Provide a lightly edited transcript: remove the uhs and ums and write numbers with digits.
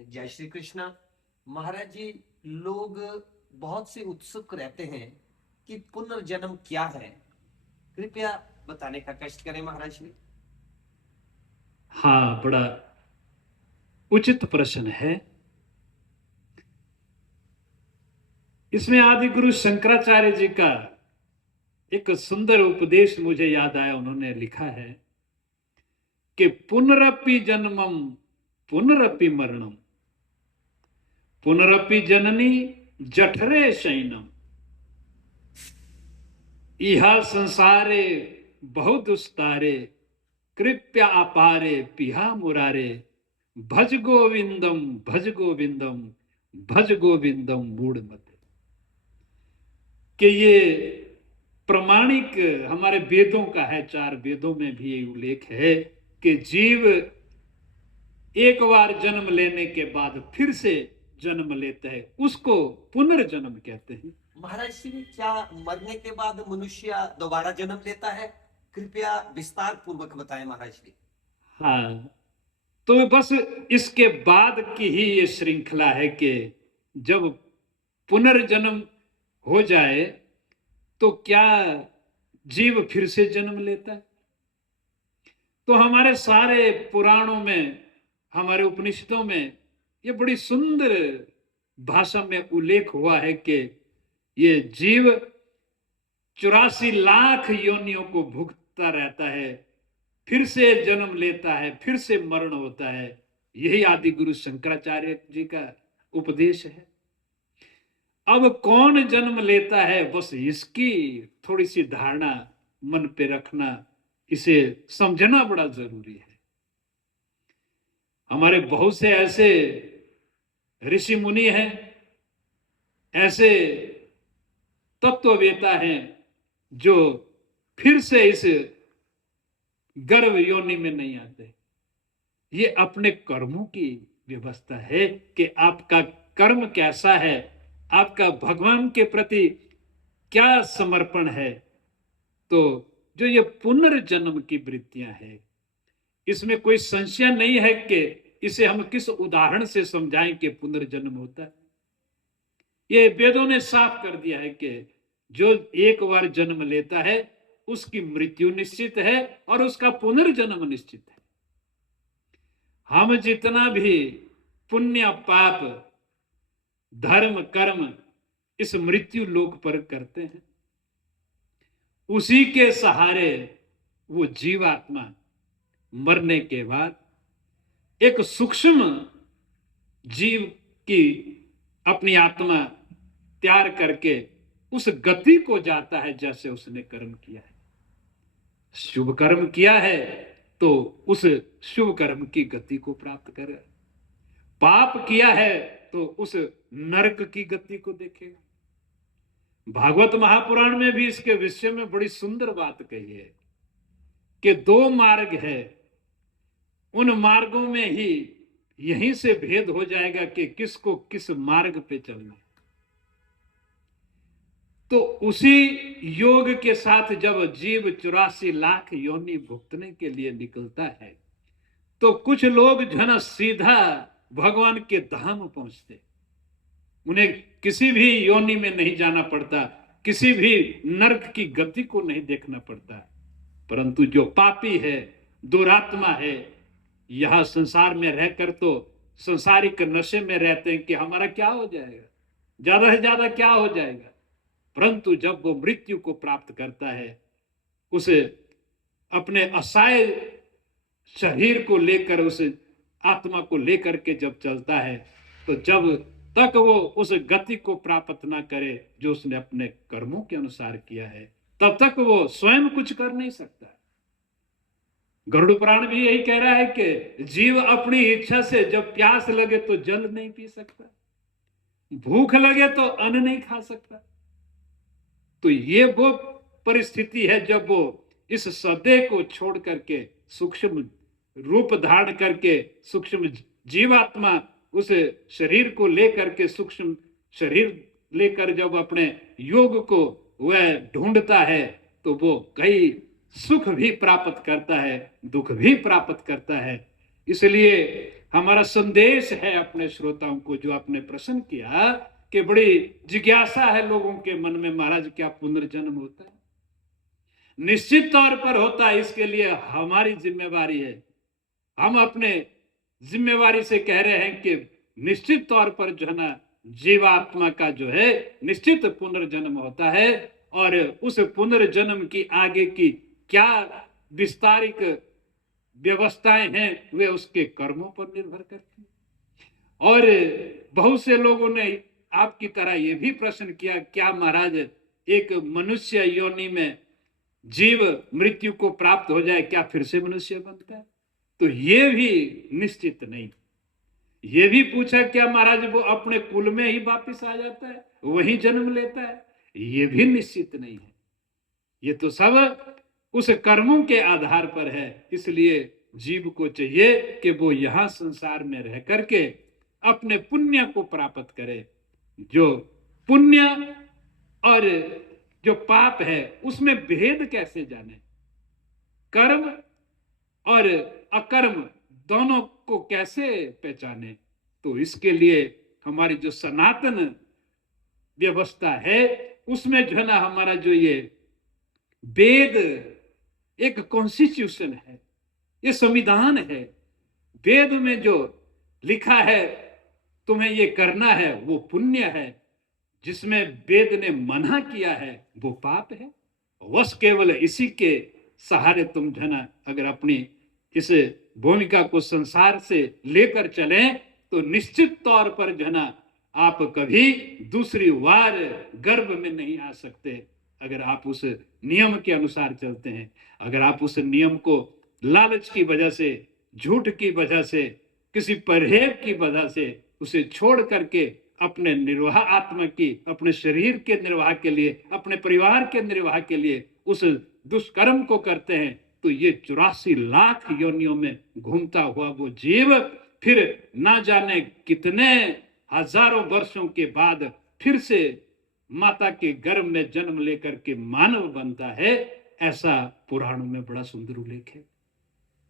जय श्री कृष्णा। महाराज जी, लोग बहुत से उत्सुक रहते हैं कि पुनर्जन्म क्या है। कृपया बताने का कष्ट करें महाराज जी। हाँ, बड़ा उचित प्रश्न है। इसमें आदि गुरु शंकराचार्य जी का एक सुंदर उपदेश मुझे याद आया। उन्होंने लिखा है कि पुनरपि जन्मम पुनरपि मरणम पुनरपि जननी जठरे शयनम इहा संसारे बहुत दुस्तारे कृप्या अपारे पिहा मुरारे भज गोविंदम भज गोविंदम भज गोविंदम मूढ़ मते। कि ये प्रमाणिक हमारे वेदों का है। 4 वेदों में भी ये उल्लेख है कि जीव एक बार जन्म लेने के बाद फिर से जन्म लेता है, उसको पुनर्जन्म कहते हैं। महाराज श्री, क्या मरने के बाद मनुष्य दोबारा जन्म लेता है? कृपया विस्तार पूर्वक बताएं महाराज श्री। हाँ, तो बस इसके बाद की ही ये श्रृंखला है कि जब पुनर्जन्म हो जाए तो क्या जीव फिर से जन्म लेता है। तो हमारे सारे पुराणों में, हमारे उपनिषदों में ये बड़ी सुंदर भाषा में उल्लेख हुआ है कि ये जीव 84 लाख योनियों को भुगतता रहता है, फिर से जन्म लेता है, फिर से मरण होता है। यही आदि गुरु शंकराचार्य जी का उपदेश है। अब कौन जन्म लेता है, बस इसकी थोड़ी सी धारणा मन पे रखना, इसे समझना बड़ा जरूरी है। हमारे बहुत से ऐसे ऋषि मुनि हैं, ऐसे तत्ववेता हैं जो फिर से इस गर्भ योनि में नहीं आते। ये अपने कर्मों की व्यवस्था है कि आपका कर्म कैसा है, आपका भगवान के प्रति क्या समर्पण है। तो जो ये पुनर्जन्म की वृत्तियां है, इसमें कोई संशय नहीं है कि इसे हम किस उदाहरण से समझाएं कि पुनर्जन्म होता है। ये वेदों ने साफ कर दिया है कि जो एक बार जन्म लेता है उसकी मृत्यु निश्चित है और उसका पुनर्जन्म निश्चित है। हम जितना भी पुण्य पाप धर्म कर्म इस मृत्यु लोक पर करते हैं, उसी के सहारे वो जीवात्मा मरने के बाद एक सूक्ष्म जीव की अपनी आत्मा तैयार करके उस गति को जाता है जैसे उसने कर्म किया है। शुभ कर्म किया है तो उस शुभ कर्म की गति को प्राप्त करे, पाप किया है तो उस नरक की गति को देखेगा। भागवत महापुराण में भी इसके विषय में बड़ी सुंदर बात कही है कि 2 मार्ग है, उन मार्गों में ही यहीं से भेद हो जाएगा कि किसको किस मार्ग पे चलना। तो उसी योग के साथ जब जीव 84 लाख योनि भुगतने के लिए निकलता है तो कुछ लोग जन सीधा भगवान के धाम पहुंचते, उन्हें किसी भी योनि में नहीं जाना पड़ता, किसी भी नरक की गति को नहीं देखना पड़ता। परंतु जो पापी है, दुरात्मा है, यहां संसार में रहकर तो संसारिक नशे में रहते हैं कि हमारा क्या हो जाएगा, ज्यादा से ज्यादा क्या हो जाएगा। परंतु जब वो मृत्यु को प्राप्त करता है, उसे अपने असाय शरीर को लेकर, उस आत्मा को लेकर के जब चलता है, तो जब तक वो उस गति को प्राप्त ना करे जो उसने अपने कर्मों के अनुसार किया है, तब तक वो स्वयं कुछ कर नहीं सकता। गरुड़ पुराण भी यही कह रहा है कि जीव अपनी इच्छा से जब प्यास लगे तो जल नहीं पी सकता, भूख लगे तो अन्न नहीं खा सकता। तो ये वो परिस्थिति है जब वो इस सदेह को छोड़ करके सूक्ष्म रूप धारण करके सूक्ष्म जीवात्मा उस शरीर को लेकर के सूक्ष्म शरीर लेकर जब अपने योग को वह ढूंढता है तो वो कई सुख भी प्राप्त करता है, दुख भी प्राप्त करता है। इसलिए हमारा संदेश है अपने श्रोताओं को, जो आपने प्रश्न किया कि बड़ी जिज्ञासा है लोगों के मन में, महाराज क्या पुनर्जन्म होता है? निश्चित तौर पर होता है। इसके लिए हमारी जिम्मेवारी है। हम अपने जिम्मेवारी से कह रहे हैं कि निश्चित तौर पर जो है ना, जीवात्मा का जो है निश्चित पुनर्जन्म होता है, और उस पुनर्जन्म की आगे की क्या विस्तारित व्यवस्थाएं हैं वे उसके कर्मों पर निर्भर करती हैं। और बहुत से लोगों ने आपकी तरह ये भी प्रश्न किया, क्या महाराज एक मनुष्य योनि में जीव मृत्यु को प्राप्त हो जाए, क्या फिर से मनुष्य बनता है? तो ये भी निश्चित नहीं। ये भी पूछा, क्या महाराज वो अपने कुल में ही वापिस आ जाता है, वही जन्म लेता है? ये भी निश्चित नहीं है। ये तो सब उस कर्मों के आधार पर है। इसलिए जीव को चाहिए कि वो यहां संसार में रह करके अपने पुण्य को प्राप्त करे। जो पुण्य और जो पाप है उसमें भेद कैसे जाने, कर्म और अकर्म दोनों को कैसे पहचाने? तो इसके लिए हमारी जो सनातन व्यवस्था है उसमें जो है ना, हमारा जो ये वेद एक कॉन्स्टिट्यूशन है, ये संविधान है। वेद में जो लिखा है तुम्हें ये करना है वो पुण्य है, जिसमें वेद ने मना किया है वो पाप है। बस केवल इसी के सहारे तुम जो है ना, अगर अपनी इस भूमिका को संसार से लेकर चलें तो निश्चित तौर पर जो है ना, आप कभी दूसरी बार गर्भ में नहीं आ सकते। अगर आप उस नियम के अनुसार चलते हैं, अगर आप उस नियम को लालच की वजह से, झूठ की वजह से, किसी परहेज की वजह से उसे छोड़ करके अपने निर्वाह आत्मा की, अपने शरीर के निर्वाह के लिए, अपने परिवार के निर्वाह के लिए उस दुष्कर्म को करते हैं, तो ये 84 लाख योनियों में घूमता हुआ वो जीव फिर ना जाने कितने हजारों वर्षों के बाद फिर से माता के गर्भ में जन्म लेकर के मानव बनता है। ऐसा पुराणों में बड़ा सुंदर उल्लेख है।